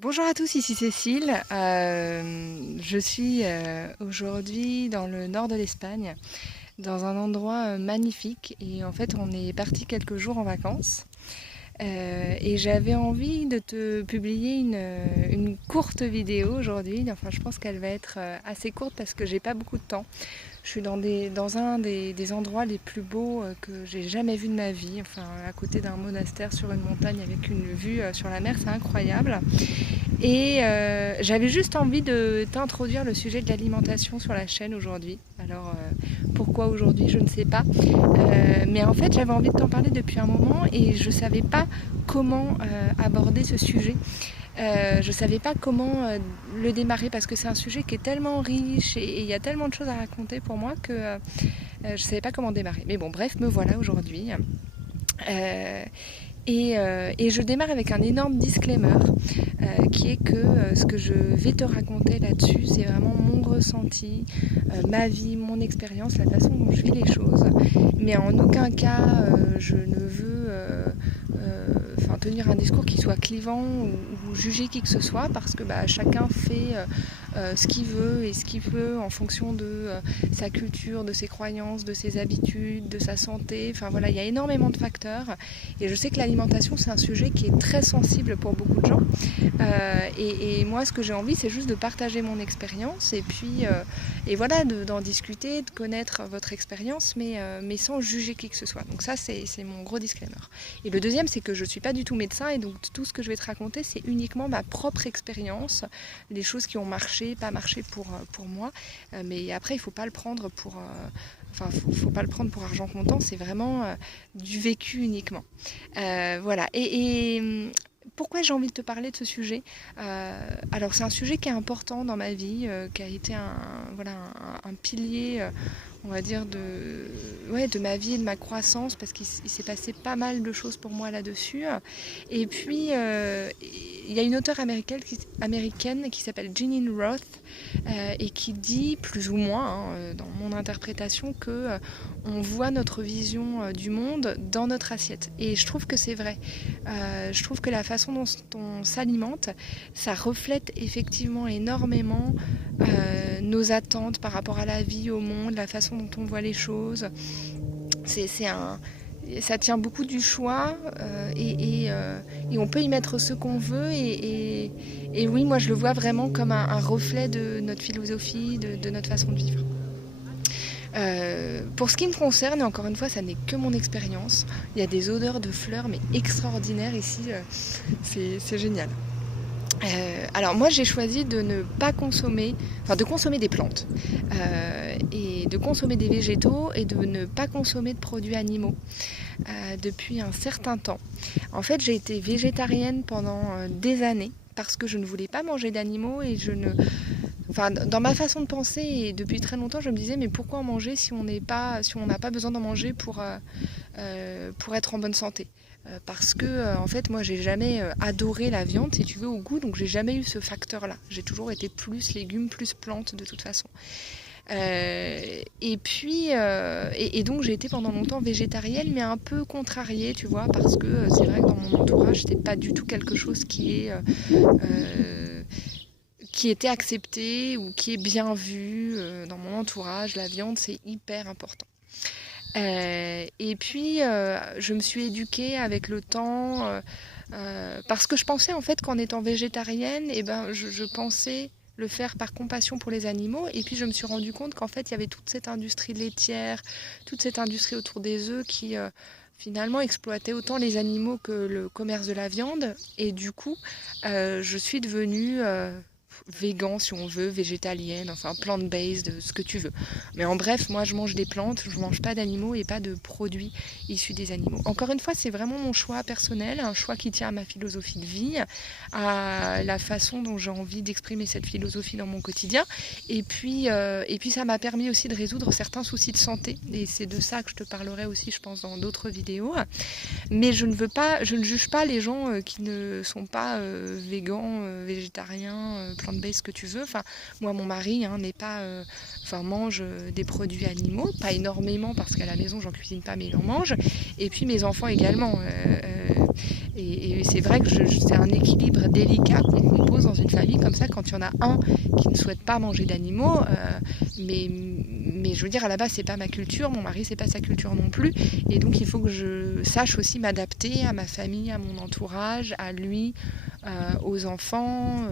Bonjour à tous, ici Cécile. Je suis aujourd'hui dans le nord de l'Espagne, dans un endroit magnifique. Et en fait, on est parti quelques jours en vacances. Et j'avais envie de te publier une courte vidéo aujourd'hui. Enfin, je pense qu'elle va être assez courte parce que j'ai pas beaucoup de temps. Je suis dans un des endroits les plus beaux que j'ai jamais vu de ma vie. Enfin, à côté d'un monastère sur une montagne avec une vue sur la mer, c'est incroyable. Et j'avais juste envie de t'introduire le sujet de l'alimentation sur la chaîne aujourd'hui. Alors pourquoi aujourd'hui, je ne sais pas. Mais en fait, j'avais envie de t'en parler depuis un moment et je ne savais pas comment aborder ce sujet. Je ne savais pas comment le démarrer parce que c'est un sujet qui est tellement riche et il y a tellement de choses à raconter pour moi que je ne savais pas comment démarrer. Mais bon, bref, me voilà aujourd'hui. Euh, et je démarre avec un énorme disclaimer qui est que ce que je vais te raconter là-dessus, c'est vraiment mon ressenti, ma vie, mon expérience, la façon dont je vis les choses. Mais en aucun cas, je ne veux tenir un discours qui soit clivant ou juger qui que ce soit, parce que chacun fait ce qu'il veut et ce qu'il veut en fonction de sa culture, de ses croyances, de ses habitudes, de sa santé. Enfin voilà, il y a énormément de facteurs. Et je sais que l'alimentation, c'est un sujet qui est très sensible pour beaucoup de gens. Et moi, ce que j'ai envie, c'est juste de partager mon expérience et puis et voilà, d'en discuter, de connaître votre expérience, mais sans juger qui que ce soit. Donc ça, c'est mon gros disclaimer. Et le deuxième, c'est que je ne suis pas du tout médecin et donc tout ce que je vais te raconter, c'est uniquement ma propre expérience, les choses qui ont marché, pas marché pour moi. Mais après, il ne faut pas le prendre pour... faut pas le prendre pour argent comptant, c'est vraiment du vécu uniquement. Voilà. Pourquoi j'ai envie de te parler de ce sujet Alors c'est un sujet qui est important dans ma vie, qui a été un pilier, on va dire, de ma vie et de ma croissance, parce qu'il s'est passé pas mal de choses pour moi là-dessus. Et puis, il y a une auteure américaine qui s'appelle Jeanine Roth, et qui dit, plus ou moins, dans mon interprétation, que on voit notre vision du monde dans notre assiette. Et je trouve que c'est vrai. Je trouve que la façon dont on s'alimente, ça reflète effectivement énormément nos attentes par rapport à la vie, au monde, la façon dont on voit les choses. Ça tient beaucoup du choix et on peut y mettre ce qu'on veut. Et oui, moi je le vois vraiment comme un reflet de notre philosophie, de notre façon de vivre. Pour ce qui me concerne, et encore une fois, ça n'est que mon expérience, il y a des odeurs de fleurs mais extraordinaires ici, c'est génial. Alors moi j'ai choisi de ne pas consommer, de consommer des plantes et de consommer des végétaux et de ne pas consommer de produits animaux depuis un certain temps. En fait j'ai été végétarienne pendant des années parce que je ne voulais pas manger d'animaux et dans ma façon de penser et depuis très longtemps je me disais mais pourquoi en manger si on n'a pas besoin d'en manger pour être en bonne santé. Parce que en fait moi j'ai jamais adoré la viande si tu veux au goût, donc j'ai jamais eu ce facteur là, j'ai toujours été plus légumes plus plantes de toute façon. Et donc j'ai été pendant longtemps végétarienne mais un peu contrariée tu vois, parce que c'est vrai que dans mon entourage c'était pas du tout quelque chose qui était accepté ou qui est bien vu. Dans mon entourage la viande c'est hyper important. Et puis je me suis éduquée avec le temps parce que je pensais en fait qu'en étant végétarienne, je pensais le faire par compassion pour les animaux. Et puis je me suis rendu compte qu'en fait il y avait toute cette industrie laitière, toute cette industrie autour des œufs qui finalement exploitait autant les animaux que le commerce de la viande. Et du coup je suis devenue végan si on veut, végétalienne, enfin plant-based, ce que tu veux. Mais en bref, moi je mange des plantes, je mange pas d'animaux et pas de produits issus des animaux. Encore une fois, c'est vraiment mon choix personnel, un choix qui tient à ma philosophie de vie, à la façon dont j'ai envie d'exprimer cette philosophie dans mon quotidien. Et puis ça m'a permis aussi de résoudre certains soucis de santé. Et c'est de ça que je te parlerai aussi, je pense, dans d'autres vidéos. Mais je ne juge pas les gens qui ne sont pas végans, végétariens, plant-based, ce que tu veux. Enfin, moi, mon mari n'est pas, mange des produits animaux, pas énormément parce qu'à la maison, j'en cuisine pas, mais il en mange. Et puis mes enfants également. Et c'est vrai que c'est un équilibre délicat qu'on compose dans une famille comme ça, quand il y en a un qui ne souhaite pas manger d'animaux. Mais je veux dire, à la base, c'est pas ma culture, mon mari, c'est pas sa culture non plus. Et donc, il faut que je sache aussi m'adapter à ma famille, à mon entourage, à lui, aux enfants,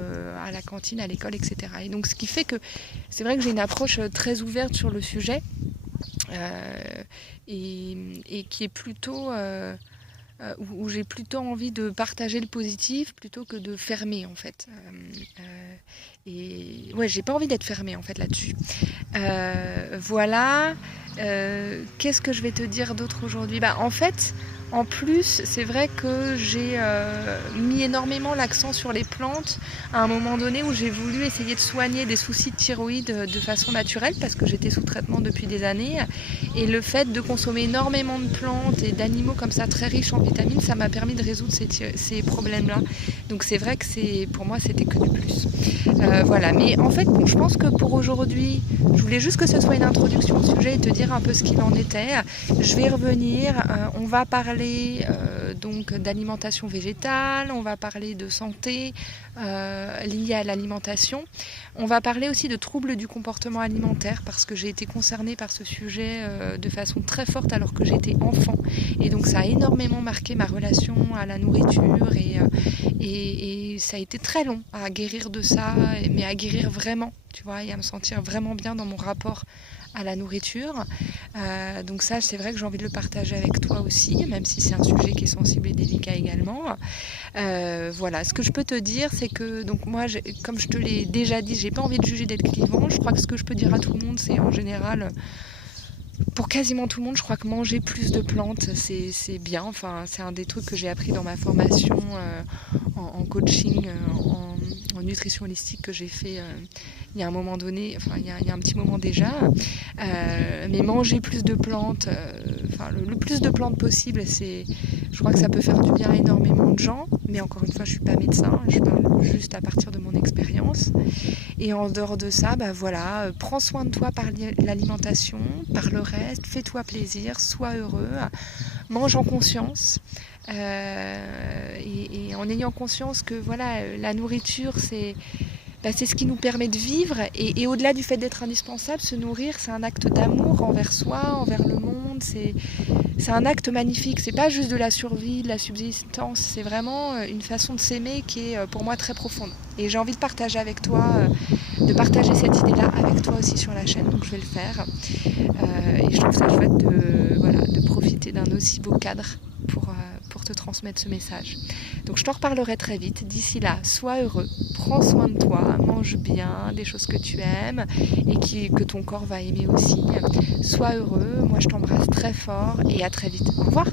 à la cantine, à l'école, etc. Et donc, ce qui fait que c'est vrai que j'ai une approche très ouverte sur le sujet et qui est plutôt... où j'ai plutôt envie de partager le positif plutôt que de fermer en fait. Et ouais, j'ai pas envie d'être fermée en fait là-dessus. Voilà. Qu'est-ce que je vais te dire d'autre aujourd'hui ? En fait, en plus, c'est vrai que j'ai mis énormément l'accent sur les plantes à un moment donné où j'ai voulu essayer de soigner des soucis de thyroïde de façon naturelle parce que j'étais sous traitement depuis des années. Et le fait de consommer énormément de plantes et d'animaux comme ça très riches en vitamines, ça m'a permis de résoudre ces problèmes-là. Donc c'est vrai que pour moi, c'était que du plus. Voilà. Mais en fait, bon, je pense que pour aujourd'hui, je voulais juste que ce soit une introduction au sujet et te dire un peu ce qu'il en était. Je vais revenir. On va parler donc d'alimentation végétale, on va parler de santé liée à l'alimentation. On va parler aussi de troubles du comportement alimentaire parce que j'ai été concernée par ce sujet de façon très forte alors que j'étais enfant. Et donc ça a énormément marqué ma relation à la nourriture et ça a été très long à guérir de ça, mais à guérir vraiment, tu vois, et à me sentir vraiment bien dans mon rapport à la nourriture. Donc ça, c'est vrai que j'ai envie de le partager avec toi aussi, même si c'est un sujet qui est sensible et délicat également. Voilà, ce que je peux te dire, c'est que donc moi, comme je te l'ai déjà dit, j'ai pas envie de juger, d'être clivant. Je crois que ce que je peux dire à tout le monde, c'est en général, pour quasiment tout le monde, je crois que manger plus de plantes, c'est bien. Enfin, c'est un des trucs que j'ai appris dans ma formation en coaching, en nutrition holistique que j'ai fait il y a un moment donné, enfin il y a un petit moment déjà. Mais manger plus de plantes, le plus de plantes possible, je crois que ça peut faire du bien à énormément de gens. Mais encore une fois, je suis pas médecin, je parle juste à partir de mon expérience. Et en dehors de ça, voilà, prends soin de toi par l'alimentation, par le reste, fais-toi plaisir, sois heureux, mange en conscience. Et en ayant conscience que voilà, la nourriture, c'est ce qui nous permet de vivre. Et au-delà du fait d'être indispensable, se nourrir, c'est un acte d'amour envers soi, envers le monde. C'est un acte magnifique. C'est pas juste de la survie, de la subsistance. C'est vraiment une façon de s'aimer qui est pour moi très profonde. Et j'ai envie de partager avec toi, de partager cette idée-là avec toi aussi sur la chaîne. Donc je vais le faire. Et je trouve ça chouette de profiter d'un aussi beau cadre pour te transmettre ce message. Donc je t'en reparlerai très vite. D'ici là, sois heureux, prends soin de toi, mange bien, des choses que tu aimes et que ton corps va aimer aussi. Sois heureux, moi je t'embrasse très fort et à très vite. Au revoir.